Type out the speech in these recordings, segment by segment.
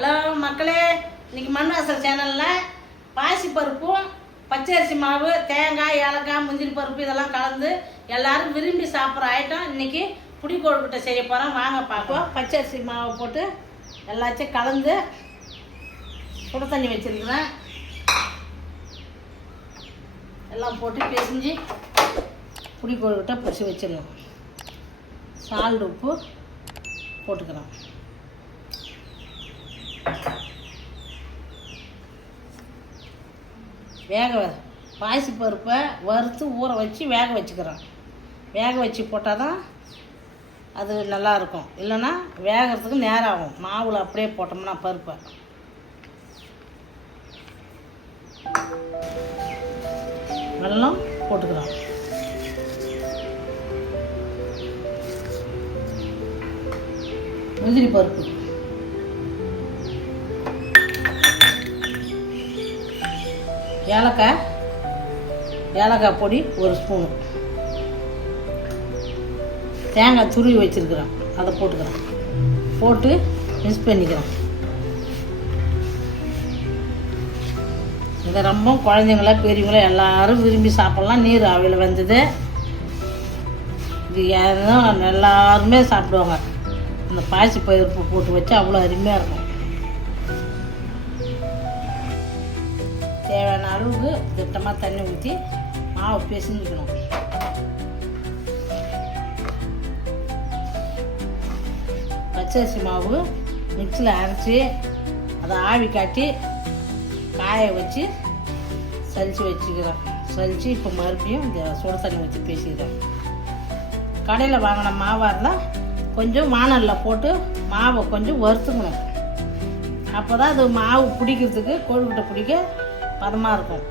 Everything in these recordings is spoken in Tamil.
ஹலோ மக்களே, இன்னைக்கு மண் வாசல் சேனலில் பாசி பருப்பும் பச்சரிசி மாவு, தேங்காய், ஏலக்காய், முந்திரி பருப்பு இதெல்லாம் கலந்து எல்லாரும் விரும்பி சாப்பிட்ற ஐட்டம் இன்னைக்கு புடி கொழுக்கட்டை செய்ய போகிறோம். வாங்க பார்ப்போம். பச்சரிசி மாவை போட்டு எல்லாத்தையும் கலந்து சுடு தண்ணி வச்சுருக்கிறேன். எல்லாம் போட்டு பிசைஞ்சு புடி கொழுக்கட்டை பொரிச்சு வச்சிடணும். சால்ட் உப்பு போட்டுக்கிறோம். பாசி பருப்பை வறுத்து ஊற வச்சு வேக வச்சுக்கிறோம். வேக வச்சு போட்டால் தான் அது நல்லாயிருக்கும். இல்லைன்னா வேகிறதுக்கு நேரம் ஆகும். மாவில் அப்படியே போட்டோம்னா பருப்பை வெல்லம் போட்டுக்கிறோம். முந்திரி பருப்பு, ஏலக்காய் பொடி ஒரு ஸ்பூனு, தேங்காய் துருவி வச்சுருக்கிறோம், அதை போட்டுக்கிறோம். போட்டு மிக்ஸ் பண்ணிக்கிறோம். இதை ரொம்ப குழந்தைங்கள பெரியவங்கள எல்லோரும் விரும்பி சாப்பிட்லாம். நீர் ஆவியில் வந்தது. இது எல்லாருமே சாப்பிடுவாங்க. இந்த பாசி பருப்பு போட்டு வச்சு அவ்வளோ அருமையாக இருக்கும். தேவையான அளவுக்கு திட்டமாக தண்ணி ஊற்றி மாவு பிசைஞ்சிக்கணும். பச்சரிசி மாவு மிக்சியில் அரைச்சி அதை ஆவி காட்டி காய வச்சு சலித்து வச்சுக்கிறேன். சலித்து இப்போ மறுபடியும் இந்த சுடு தண்ணி ஊற்றி பேசிக்கிறேன். கடையில் வாங்கின மாவாக இருந்தால் கொஞ்சம் வானலில் போட்டு மாவை கொஞ்சம் வறுத்துக்கணும். அப்போ தான் அது மாவு பிடிக்கிறதுக்கு கொழுக்கட்டை பிடிக்க பதமாக இருக்கும்.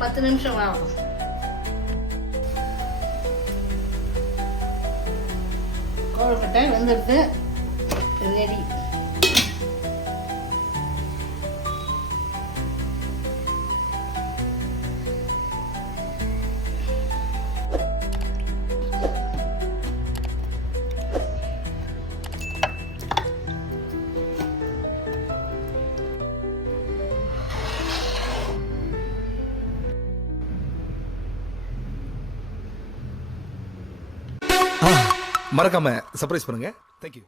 பத்து நிமிஷம் ஆகும். கொழுக்கட்டை வெந்துடுது, ரெடி. மறக்காம சர்ப்ரைஸ் பண்ணுங்க. தேங்க்யூ.